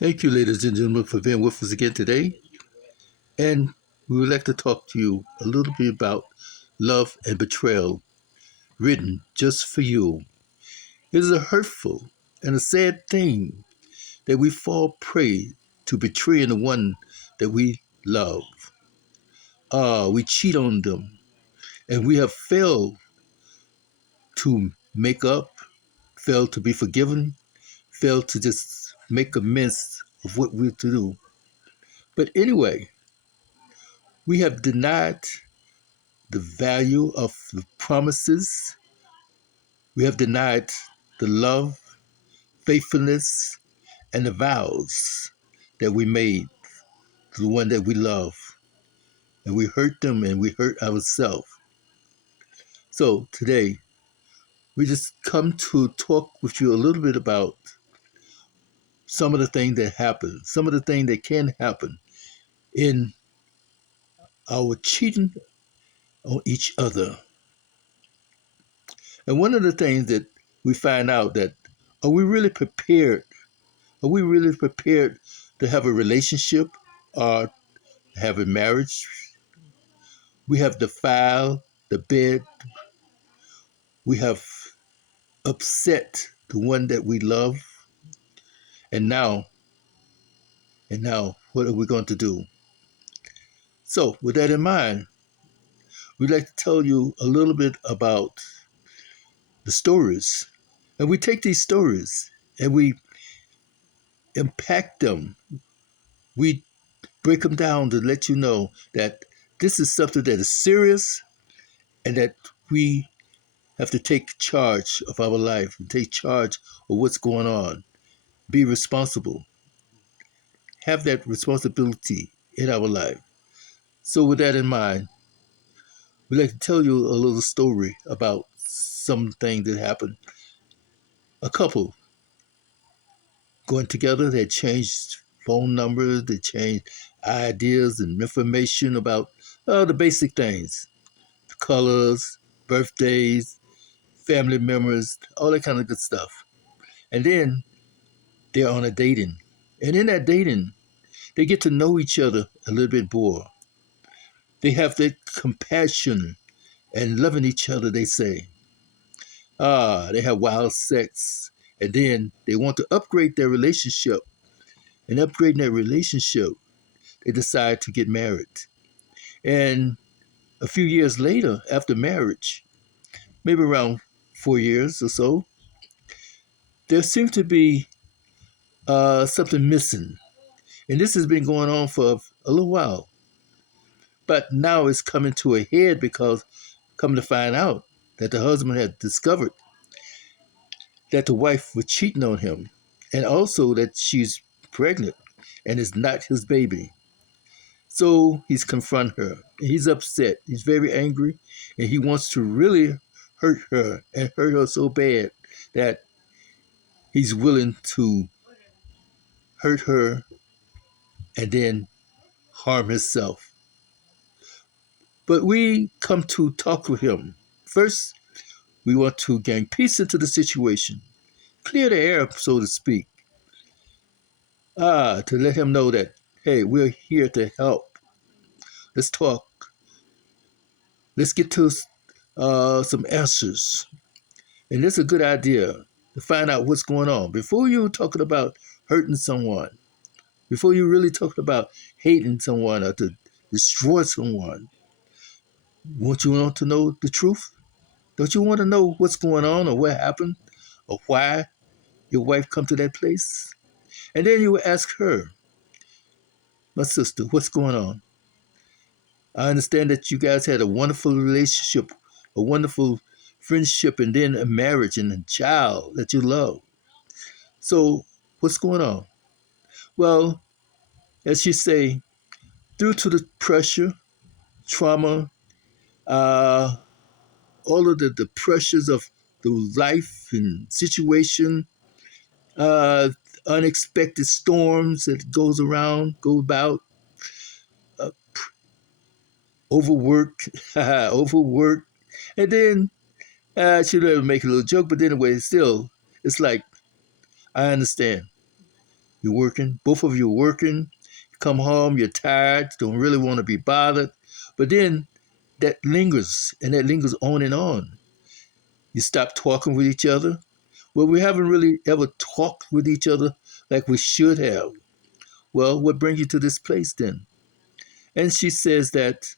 Thank you, ladies and gentlemen, for being with us again today. And we would like to talk to you a little bit about love and betrayal, written just for you. It is a hurtful and a sad thing that we fall prey to betraying the one that we love. We cheat on them, and we have failed to make up, failed to be forgiven, failed to just make amends of what we're to do. But anyway, we have denied the value of the promises. We have denied the love, faithfulness, and the vows that we made to the one that we love. And we hurt them and we hurt ourselves. So today, we just come to talk with you a little bit about some of the things that happen, some of the things that can happen in our cheating on each other. And one of the things that we find out that are we really prepared Are we really prepared to have a relationship or have a marriage? We have defiled the bed. We have upset the one that we love. And now, what are we going to do? So, with that in mind, we'd like to tell you a little bit about the stories. And we take these stories and we impact them. We break them down to let you know that this is something that is serious and that we have to take charge of our life and take charge of what's going on. Be responsible. Have that responsibility in our life. So, with that in mind, we'd like to tell you a little story about something that happened. A couple going together, they changed phone numbers, they changed ideas and information about the basic things, the colors, birthdays, family members, all that kind of good stuff. And then they're on a dating. And in that dating, they get to know each other a little bit more. They have that compassion and loving each other, they say. They have wild sex. And then they want to upgrade their relationship. And upgrading their relationship, they decide to get married. And a few years later, after marriage, maybe around 4 years or so, there seems to be something missing. And this has been going on for a little while. But now it's coming to a head because come to find out that the husband had discovered that the wife was cheating on him and also that she's pregnant and it's not his baby. So he's confronted her. He's upset. He's very angry and he wants to really hurt her and hurt her so bad that he's willing to hurt her and then harm himself. But we come to talk with him. First, we want to gain peace into the situation, clear the air, so to speak. To let him know that, hey, we're here to help. Let's talk. Let's get to some answers. And it's a good idea to find out what's going on. Before you talking about hurting someone, before you really talking about hating someone or to destroy someone, won't you want to know the truth? Don't you want to know what's going on or what happened or why your wife come to that place? And then you will ask her, my sister, what's going on? I understand that you guys had a wonderful relationship, a wonderful friendship, and then a marriage and a child that you love. So, what's going on? Well, as you say, due to the pressure, trauma, uh, all of the pressures of the life and situation, uh, unexpected storms that go about, uh, overwork, overwork, and then I should make a little joke, but anyway, still, it's like I understand. You're working, both of you are working. You come home, you're tired, don't really want to be bothered. But then that lingers, and that lingers on and on. You stop talking with each other. Well, we haven't really ever talked with each other like we should have. Well, what brings you to this place then? And she says that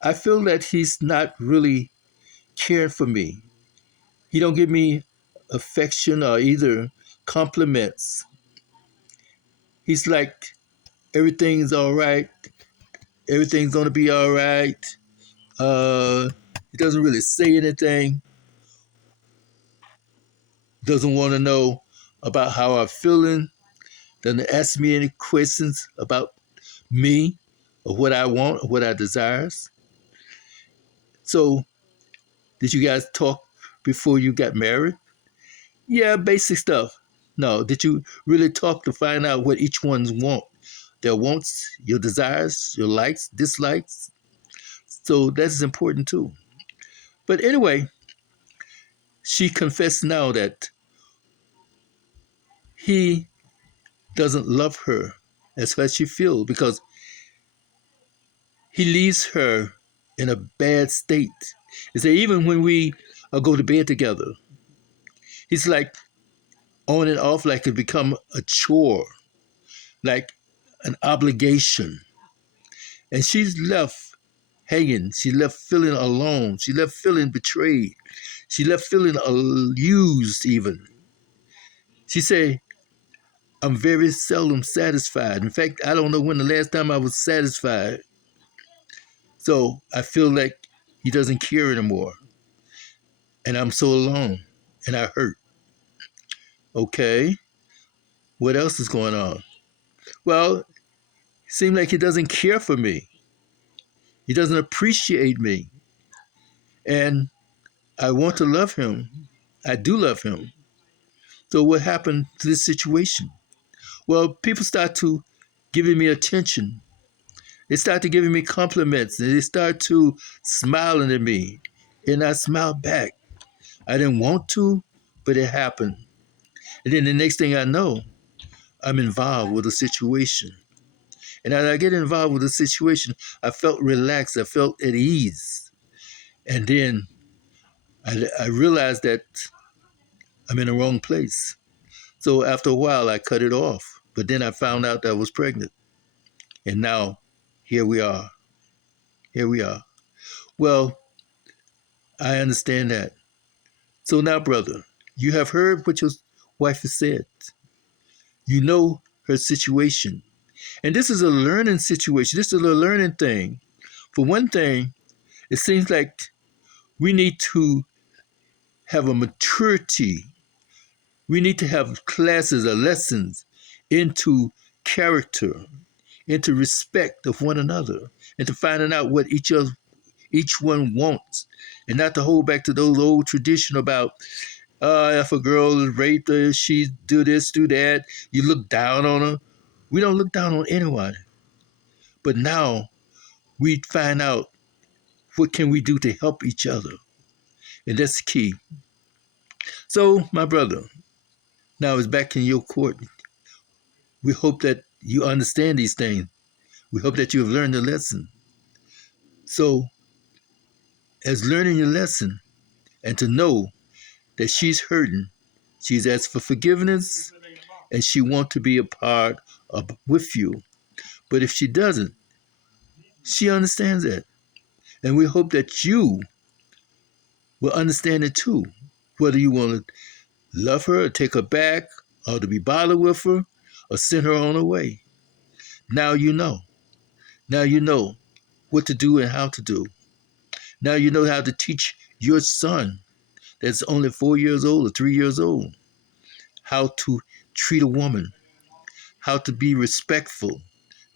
I feel that he's not really caring for me. He don't give me affection or either compliments. He's like, everything's all right. Everything's gonna be all right. He doesn't really say anything. Doesn't want to know about how I'm feeling. Doesn't ask me any questions about me or what I want or what I desires. So, did you guys talk before you got married? Yeah, basic stuff. No, did you really talk to find out what each one's want? Their wants, your desires, your likes, dislikes. So that's important too. But anyway, she confessed now that he doesn't love her as what she feels because he leaves her in a bad state. He said even when we go to bed together, he's like on and off like it become a chore, like an obligation. And she's left hanging. She left feeling alone. She left feeling betrayed. She left feeling used even. She said, I'm very seldom satisfied. In fact, I don't know when the last time I was satisfied. So I feel like he doesn't care anymore. And I'm so alone. And I hurt. Okay, what else is going on? Well, it seems like he doesn't care for me. He doesn't appreciate me. And I want to love him. I do love him. So what happened to this situation? Well, people start to giving me attention. They start to giving me compliments. And they start to smiling at me. And I smile back. I didn't want to, but it happened. And then the next thing I know, I'm involved with a situation. And as I get involved with the situation, I felt relaxed. I felt at ease. And then I realized that I'm in the wrong place. So after a while, I cut it off. But then I found out that I was pregnant. And now, here we are. Here we are. Well, I understand that. So now, brother, you have heard what your wife has said. You know her situation. And this is a learning situation. This is a learning thing. For one thing, it seems like we need to have a maturity. We need to have classes or lessons into character, into respect of one another, and to finding out what each one wants, and not to hold back to those old tradition about if a girl is raped, she do this, do that. You look down on her. We don't look down on anyone, but now we find out what can we do to help each other, and that's the key. So, my brother, now it's back in your court. We hope that you understand these things. We hope that you have learned the lesson. So, as learning your lesson and to know that she's hurting, she's asked for forgiveness and she wants to be a part of with you. But if she doesn't, she understands that. And we hope that you will understand it too. Whether you want to love her or take her back or to be bothered with her or send her on her way. Now you know. Now you know what to do and how to do. Now you know how to teach your son that's only 4 years old or 3 years old how to treat a woman, how to be respectful,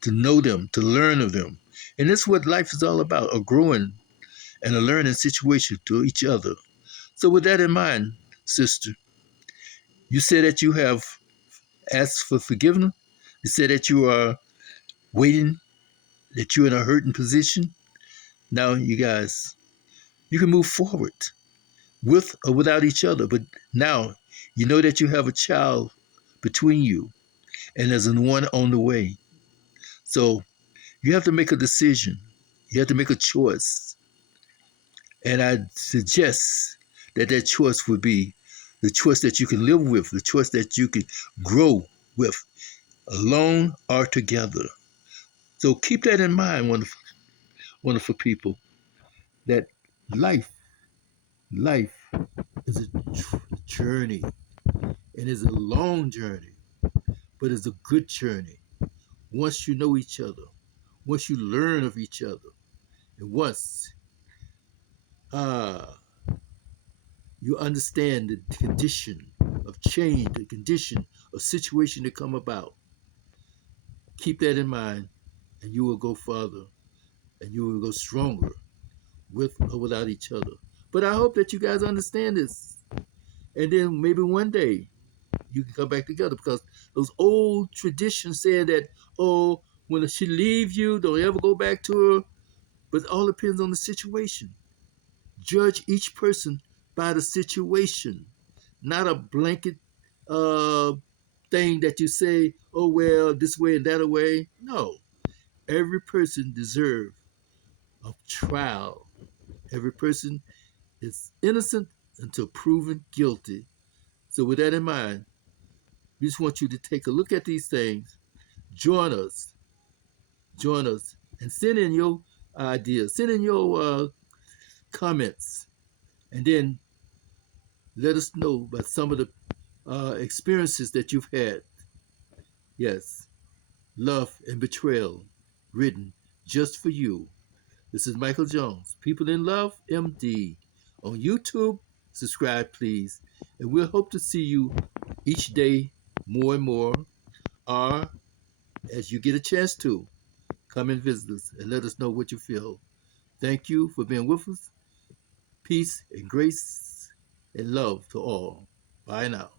to know them, to learn of them. And that's what life is all about, a growing and a learning situation to each other. So with that in mind, sister, you said that you have asked for forgiveness. You said that you are waiting, that you're in a hurting position. Now, you guys, you can move forward with or without each other. But now you know that you have a child between you. and there's one on the way. So you have to make a decision. You have to make a choice. And I suggest that that choice would be the choice that you can live with, the choice that you can grow with, alone or together. So keep that in mind, wonderful, wonderful people, that life, life is a journey, and it's a long journey, but it's a good journey. Once you know each other, once you learn of each other, and once uh, you understand the condition of change, the condition of situation to come about, keep that in mind, and you will go further, and you will go stronger with or without each other. But I hope that you guys understand this, and then maybe one day you can come back together, because those old traditions said that, oh, when she leaves you, don't ever go back to her. But it all depends on the situation. Judge each person by the situation, not a blanket uh, thing that you say, oh, well, this way and that way. No, every person deserves a trial. Every person is innocent until proven guilty. So with that in mind, we just want you to take a look at these things. Join us. Join us. And send in your ideas. Send in your comments. And then let us know about some of the experiences that you've had. Yes. Love and Betrayal. Written just for you. This is Michael Jones. People in Love, MD. On YouTube, subscribe, please. And we'll hope to see you each day more and more. Or as you get a chance to, come and visit us and let us know what you feel. Thank you for being with us. Peace and grace and love to all. Bye now.